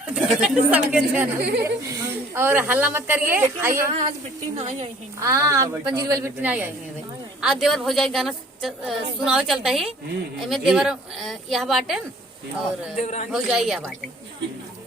सबके चैनल और हल्ला मत करिए। आइए आज बिट्टी ना आई है। हाँ पंजीर वाली बिट्टी नहीं आएंगे भाई। आज देवर भौजाई गाना सुनाओ चलता ही इनमें देवर यह बाटे और भौजाई यह बाटे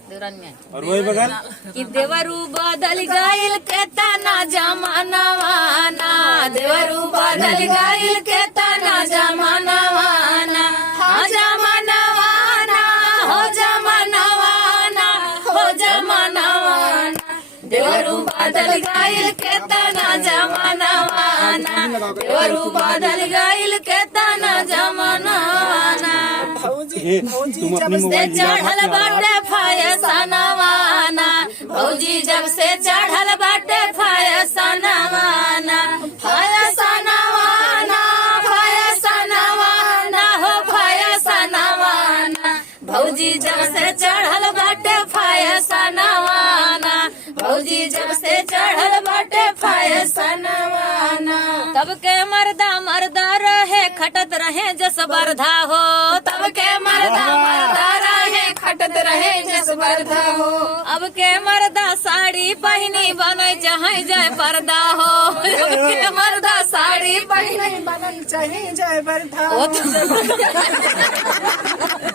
देवरानी में और वही बगल कि देवरू बदल गाइल के तना जमाना वाना, देवरू बदल गाइल के तना जमाना वाना, हो जमाना वाना, हो जमाना वाना, हो जमाना वाना, देवरू बदल गाइल के तना जमाना वाना, देवरू बदल गाइल के तना जमाना वाना। तुम अपनी से मोबाइल चढ़ल बाटे फयसनवाना, भौजी जब से चढ़ल बाटे फयसनवाना, फयसनवाना, फयसनवाना, हो फयसनवाना, भौजी जब से चढ़ल बाटे फयसनवाना, भौजी जब से चढ़ल बाटे फयसनवाना। तब के मर्दा मर्दा रहे खटत रहे जस बरधा हो, तब के मर्दा मर्दा रहे खटत रहे जस बरधा हो, अब के मर्दा साड़ी पहनी बने चाहे जाए पर्दा हो, अब के मर्दा साड़ी पहनी बनल चाहे जय बरधा ओ तो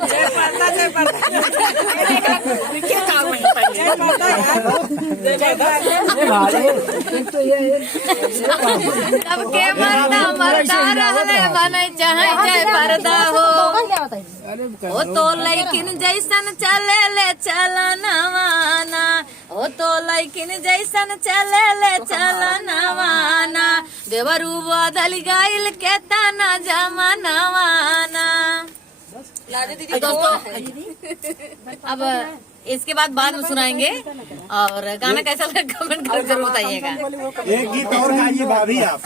जय पर्दा जय पर्दा लिखे काम है पहले जय पर्दा यार जय अब के मर्दा मर्दा रहले बने चाहे जाए पर्दा हो, ओ तो लैकिन जैसन चले ले चलनवाना, ओ तो लैकिन जैसन चले ले चलनवाना, देवरू बदल गाइल के तना जमानवाना। दोस्तों अब इसके बाद में सुनाएंगे और गाना कैसा लगा कमेंट कर जरूर बताइएगा। एक गीत और गाइए भाभी आप।